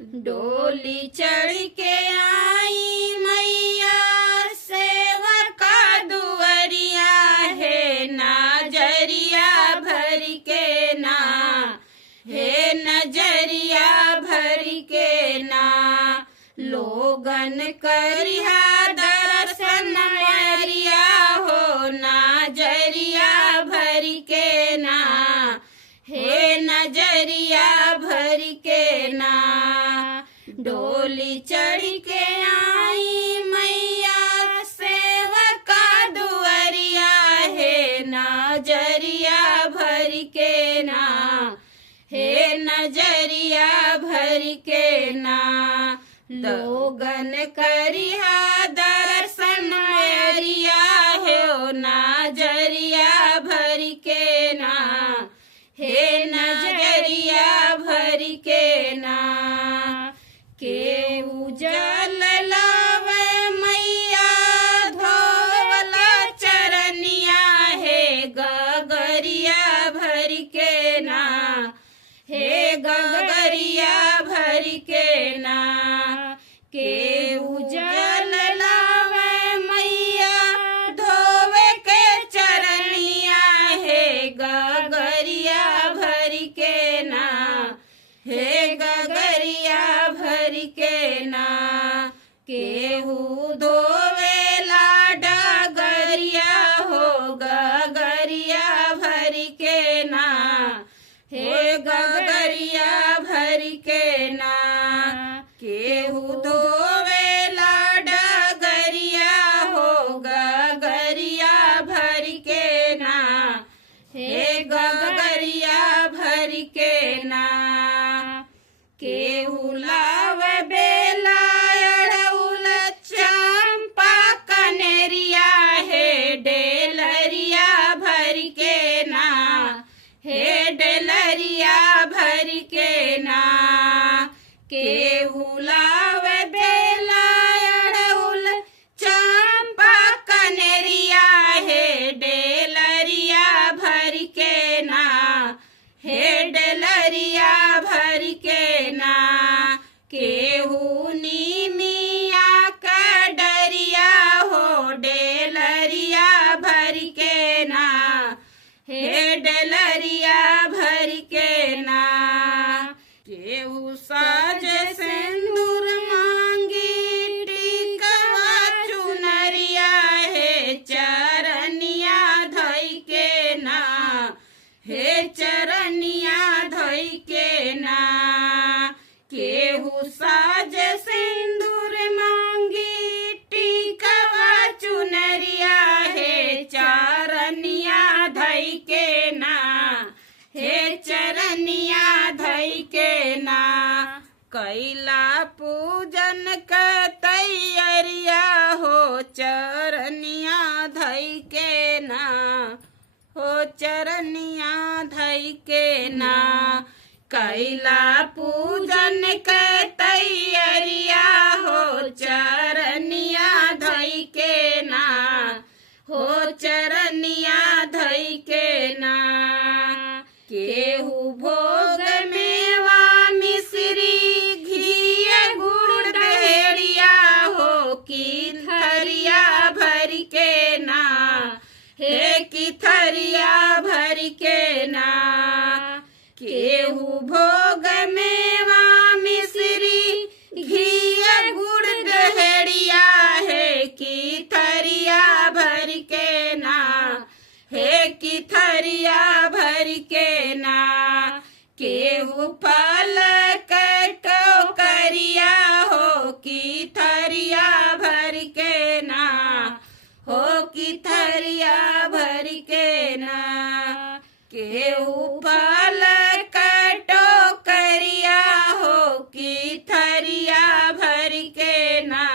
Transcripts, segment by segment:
डोली चढ़ के आई मैया सेवका दुअरिया है नजरिया भर के ना, हे नजरिया भर के ना। लोगन करिहा दर्शन मैरिया हो नजरिया भर के ना, हे नजरिया भर के ना। डोली चढ़ के आई मैया सेवका दुअरिया है नजरिया भर के ना, हे नजरिया भर के ना। लोगन करिहा दर्शन मैरिया है नजरिया भर के ना, हे नजरिया भर के ना। केहू जल लावे मैया धोवला चरनिया है गगरिया भर के ना, हे गगरिया भर के ना। केहू जल लावे मैया धोवे के चरनिया है गगरिया भर के ना, हे गगरिया भर के ना। केहू धोवेला डगरिया हो गगरिया भर के ना, हे गगरिया भर के ना। केहू धोवेला डगरिया हो गगरिया भर के ना, हे गगरिया भर के ना। केहू लावे बेला अड़उल चंपा कनेरिया है डेलरिया भर के ना, हे डेलरिया भर के ना। केहू लावे बेला अड़उल चंपा कनेरिया है डेलरिया भर के ना, हे डेलरिया भर के ना। केहू नीमिया का डरिया हो डेलरिया भर के ना, हे डेलरिया भर के ना। केहू साज सिंदूर मांगी टिकवा चुनरिया है चरनिया धोई के ना, हे चरनिया धोई के ना। केहू साज सिंदूर मांगी टिकवा चुनरिया है चरनिया धोई के ना, हे चरनिया धोई के ना। कैला पूजन का तैयारिया हो चरनिया धोई के ना, हो चरनिया धोई के ना। कैला पूजन का तैयारिया हो चरनिया धोई के ना, हो चरनिया धोई के ना। केहू भोग मेवा मिश्री घी गुड़ दहेड़िया हो की थरिया भर के ना, हे की थरिया भर के ना। केहू भोग मेवा मिश्री घी गुड़ दहेड़िया है की थरिया भर के ना, हे की थरिया भर के ना। केहू फल कटो करिया हो की थरिया भर के ना, हो की थरिया भर के ना। केहू फल कटो करिया हो की थरिया भर के ना,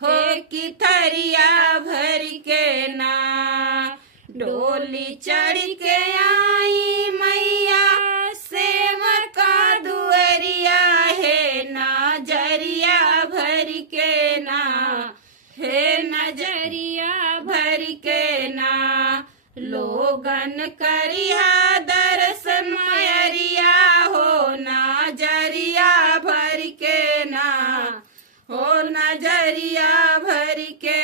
हो की थरिया भर के ना। डोली चढ़ के आई मैया सेवका दुअरिया है नजरिया भर के ना, हे नजरिया भर के ना। लोगन करिहा दर्शन मयरिया हो नजरिया भर हो नजरिया भर के